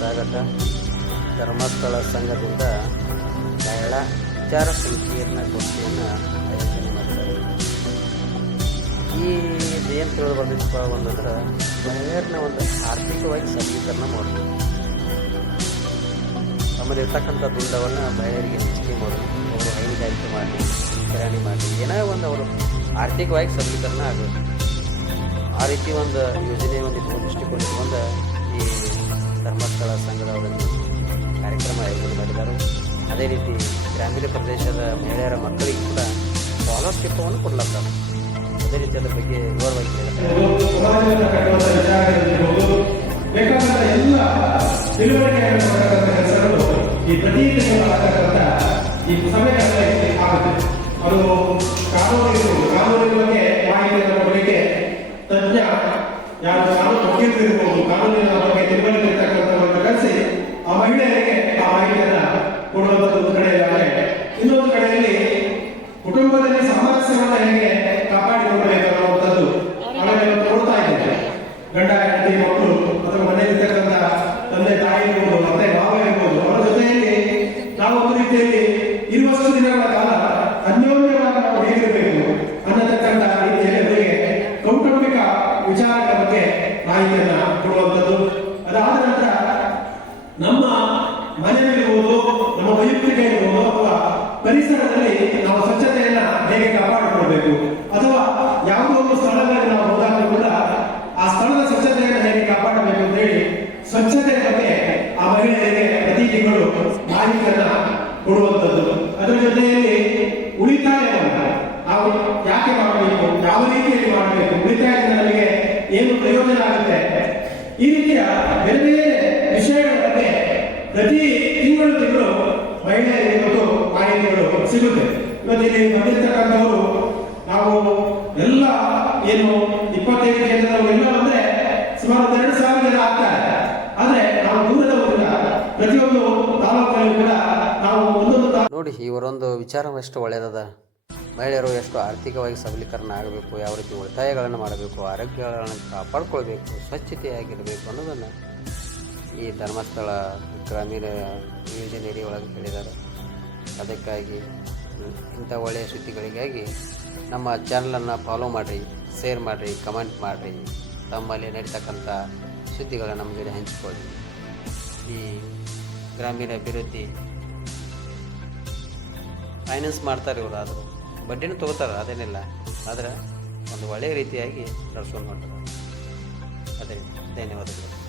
ಸ್ವಾಗತ ಧರ್ಮಸ್ಥಳ ಸಂಘದಿಂದ ಮಹಿಳಾ ವಿಚಾರ ಸಂಕೀರ್ಣ ಗೋಷ್ಠಿಯನ್ನು ಆಯೋಜನೆ ಮಾಡ್ತಾರೆ. ಈ ಏನು ಬಂದಿದ್ದಪ್ಪ ಒಂದಂದ್ರೆ ಮಹಿಳೆಯರನ್ನ ಒಂದು ಆರ್ಥಿಕವಾಗಿ ಸಬಲೀಕರಣ ಮಾಡೋದು ತಮ್ಮಲ್ಲಿರ್ತಕ್ಕಂಥ ದುಡ್ಡವನ್ನು ಮಹಿಳೆಯರಿಗೆ ಹಂಚಿಕೆ ಮಾಡೋದು ಅವರು ಹೈನುಗಾರಿಕೆ ಮಾಡಿ, ಕಿರಾಣಿ ಮಾಡಿ, ಏನೋ ಒಂದು ಅವರು ಆರ್ಥಿಕವಾಗಿ ಸಬಲೀಕರಣ ಆಗೋದು ಆ ರೀತಿ ಒಂದು ಯೋಜನೆ ಒಂದು ದೃಷ್ಟಿಕೋನ ಒಂದು ಈ ಧರ್ಮಸ್ಥಳ ಸಂಘದವರಲ್ಲಿ ಕಾರ್ಯಕ್ರಮ ಆಯೋಜನೆ ಮಾಡಿದ್ದಾರೆ. ಅದೇ ರೀತಿ ಗ್ರಾಮೀಣ ಪ್ರದೇಶದ ಮಹಿಳೆಯರ ಮಕ್ಕಳಿಗೆ ಕೂಡ ಸ್ಕಾಲರ್ಶಿಪ್ಪನ್ನು ಕೊಡ್ಲಾಗ್ತಾರೆ ಅದೇ ರೀತಿ ಅದರ ಬಗ್ಗೆ ವಿವರವಾಗಿ ಹೇಳಿದ್ದಾರೆ ಕಾನೂನು ಇರ್ಬೋದು ಕಾನೂನಿನ ಬಗ್ಗೆ ತಿಳುವಳಿಕೆ ಆ ಮಹಿಳೆಯರಿಗೆ ಆ ಮಾಹಿತಿಯನ್ನ ಕೊಡುವಂಥದ್ದು ಒಂದು ಕಡೆಯಲ್ಲಿ ಮಾಹಿತಿಯನ್ನ ಕೊಡುವಂಥದ್ದು. ಅದಾದ ನಂತರ ನಮ್ಮ ಮನೆಯಲ್ಲಿರ್ಬೋದು ನಮ್ಮ ವೈಯಕ್ತಿಕ ಇರುವುದು ಅಥವಾ ಪರಿಸರದಲ್ಲಿ ನಾವು ಸ್ವಚ್ಛತೆಯನ್ನ ಹೇಗೆ ಕಾಪಾಡಿಕೊಳ್ಬೇಕು? ಅಥವಾ ಯಾವುದೋ ಒಂದು ಸ್ಥಳದಲ್ಲಿ ನಾವು ಹೋದಾಗ ಕೂಡ ಆ ಸ್ಥಳದ ಸ್ವಚ್ಛತೆಯನ್ನು ಹೇಗೆ ಕಾಪಾಡಬೇಕು ಅಂತ ಹೇಳಿ ಸ್ವಚ್ಛತೆ ಬಗ್ಗೆ ಆ ಮಹಿಳೆಯರಿಗೆ ಪ್ರತಿ ತಿಂಗಳು ಮಾಹಿತಿಯನ್ನ ಕೊಡುವಂಥದ್ದು. ಅದರ ಜೊತೆಯಲ್ಲಿ ಉಳಿತಾಯವನ್ನು ನಾವು ಯಾಕೆ ಮಾಡಬೇಕು? ಯಾವ ರೀತಿಯಲ್ಲಿ ಮಾಡಬೇಕು? ಏನು ಪ್ರಯೋಜನ ಆಗುತ್ತೆ ಈ ರೀತಿಯ ಬೇರೆ ಬೇರೆ ವಿಷಯಗಳ ಬಗ್ಗೆ ಪ್ರತಿ ತಿಂಗಳು ತಿಂಗಳು ಮಹಿಳೆಯರಿಗೆ ಮತ್ತು ಮಾಹಿತಿಗಳು ಸಿಗುತ್ತೆ. ಇವತ್ತು ಇಲ್ಲಿ ಬಂದಿರ್ತಕ್ಕಂಥವರು ನಾವು ಎಲ್ಲ ಏನು ಇಪ್ಪತ್ತೈದು ಕೇಂದ್ರದವರು ಎಲ್ಲ ಬಂದ್ರೆ ಸುಮಾರು ಎರಡು ಸಾವಿರ ಜನ ಆಗ್ತಾರೆ. ಆದ್ರೆ ನಾವು ದೂರದವರಿಂದ ಪ್ರತಿಯೊಂದು ತಾಲೂಕಲ್ಲಿ ಕೂಡ ನಾವು ಒಂದೊಂದು ನೋಡಿ ಇವರೊಂದು ವಿಚಾರವಷ್ಟು ಒಳ್ಳೆಯದ ಮಹಿಳೆಯರು ಎಷ್ಟು ಆರ್ಥಿಕವಾಗಿ ಸಬಲೀಕರಣ ಆಗಬೇಕು ಯಾವ ರೀತಿ ಉಳಿತಾಯಗಳನ್ನು ಮಾಡಬೇಕು, ಆರೋಗ್ಯಗಳನ್ನು ಕಾಪಾಡ್ಕೊಳ್ಬೇಕು, ಸ್ವಚ್ಛತೆಯಾಗಿರಬೇಕು ಅನ್ನೋದನ್ನು ಈ ಧರ್ಮಸ್ಥಳ ಗ್ರಾಮೀಣ ಯೋಜನೆಯಡಿ ಒಳಗೆ ಹೇಳಿದ್ದಾರೆ. ಅದಕ್ಕಾಗಿ ಇಂಥ ಒಳ್ಳೆಯ ಸುದ್ದಿಗಳಿಗಾಗಿ ನಮ್ಮ ಚಾನಲನ್ನು ಫಾಲೋ ಮಾಡಿರಿ ಶೇರ್ ಮಾಡಿರಿ ಕಮೆಂಟ್ ಮಾಡಿರಿ. ತಮ್ಮಲ್ಲಿ ನಡೀತಕ್ಕಂಥ ಸುದ್ದಿಗಳನ್ನು ನಮ್ಮ ಜೊತೆ ಹಂಚಿಕೊಳ್ಳಿ. ಈ ಗ್ರಾಮೀಣ ಅಭಿವೃದ್ಧಿ ಫೈನಾನ್ಸ್ ಮಾಡ್ತಾರೆ ಇವರು ಆದರೂ. ಬಡ್ಡಿನೂ ತೊಗೋತಾರೆ ಅದೇನಿಲ್ಲ. ಆದರೆ ಒಂದು ಒಳ್ಳೆಯ ರೀತಿಯಾಗಿ ನಡ್ಸ್ಕೊಂಡು ಹೊಂಟಾರೆ ಅದೇ ಧನ್ಯವಾದಗಳು.